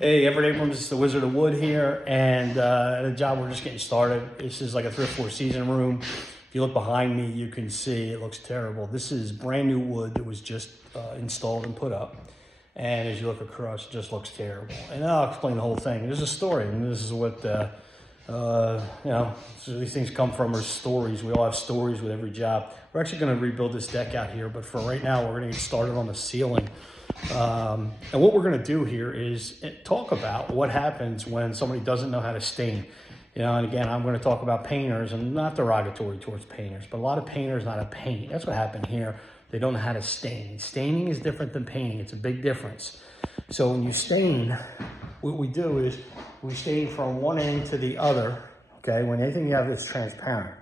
Hey, Everett Abrams, it's the Wizard of Wood here, and the job we're just getting started. This is like a 3 or 4 season room. If you look behind me, you can see it looks terrible. This is brand new wood that was just installed and put up. And as you look across, it just looks terrible. And I'll explain the whole thing. There's a story, and this is what, so these things come from are stories. We all have stories with every job. We're actually gonna rebuild this deck out here, but for right now, we're gonna get started on the ceiling. And what we're going to do here is talk about what happens when somebody doesn't know how to stain. And again, I'm going to talk about painters, and not derogatory towards painters, but a lot of painters know how to paint. That's what happened here. They don't know how to stain. Staining is different than painting. It's a big difference. So when you stain, what we do is we stain from one end to the other, okay? When anything you have that's transparent.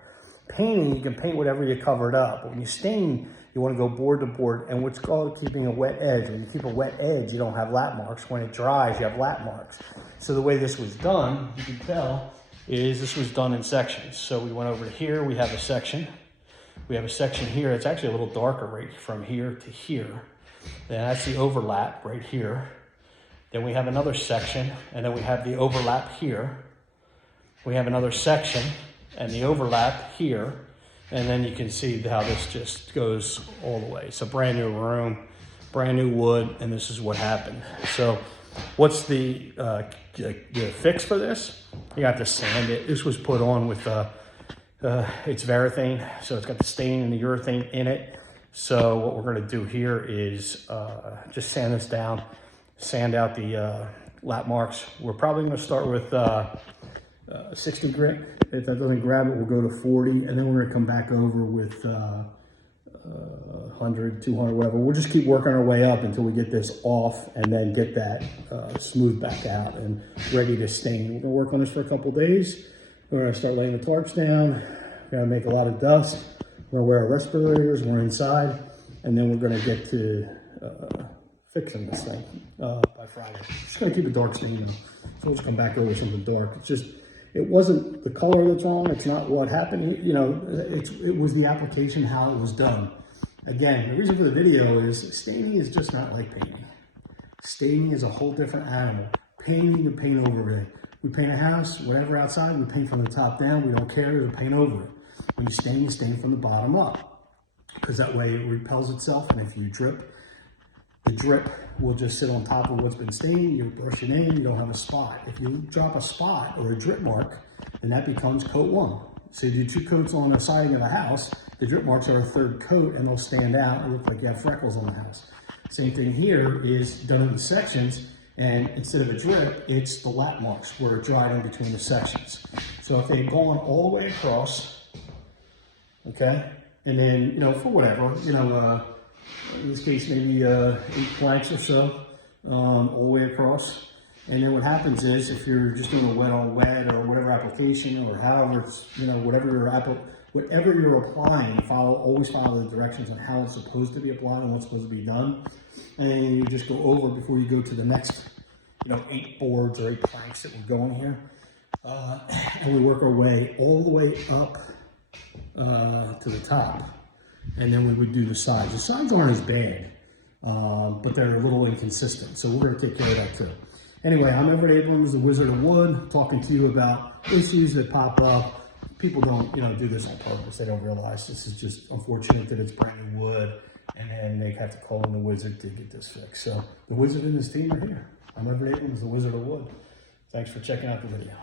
Painting, you can paint whatever you covered up. But when you stain, you want to go board to board, and what's called keeping a wet edge. When you keep a wet edge, you don't have lap marks. When it dries, you have lap marks. So the way this was done, you can tell, is this was done in sections. So we went over to here, we have a section. We have a section here, it's actually a little darker right from here to here. Then that's the overlap right here. Then we have another section, and then we have the overlap here. We have another section, and the overlap here. And then you can see how this just goes all the way. It's a brand new room, brand new wood, and this is what happened. So what's the fix for this? You have to sand it. This was put on with, it's Varathane, so it's got the stain and the urethane in it. So what we're gonna do here is just sand this down, sand out the lap marks. We're probably gonna start with 60 grit. If that doesn't grab it, we'll go to 40, and then we're gonna come back over with 100, 200, whatever. We'll just keep working our way up until we get this off, and then get that smooth back out and ready to stain. We're gonna work on this for a couple days. We're gonna start laying the tarps down. We're gonna make a lot of dust. We're gonna wear our respirators, we're inside, and then we're gonna get to fixing this thing by Friday. Just gonna keep it dark stain though. So we'll just come back over something dark. It's just, it wasn't the color that's wrong. It's not what happened. It was the application, how it was done. Again, the reason for the video is staining is just not like painting. Staining is a whole different animal. Painting, you paint over it. We paint a house, whatever outside, we paint from the top down. We don't care, we paint over it. When you stain from the bottom up, because that way it repels itself. And if you drip, the drip will just sit on top of what's been stained. You brush it in, you don't have a spot. If you drop a spot or a drip mark, then that becomes coat 1. So you do 2 coats on the siding of the house, the drip marks are a 3rd coat, and they'll stand out and look like you have freckles on the house. Same thing here is done in the sections, and instead of a drip, it's the lap marks where it dried in between the sections. So if they've gone all the way across, okay, and then, for whatever, in this case, maybe 8 planks or so, all the way across. And then what happens is, if you're just doing a wet on wet or whatever application, or however it's, whatever you're applying, always follow the directions on how it's supposed to be applied and what's supposed to be done. And then you just go over before you go to the next, 8 boards or 8 planks that we're going here. And we work our way all the way up to the top. And then we would do the sides. The sides aren't as bad, but they're a little inconsistent. So we're gonna take care of that too. Anyway, I'm Everett Abrams, the Wizard of Wood, talking to you about issues that pop up. People don't, do this on purpose. They don't realize this is just unfortunate that it's brand new wood, and then they have to call in the wizard to get this fixed. So the wizard and his team are here. I'm Everett Abrams, the Wizard of Wood. Thanks for checking out the video.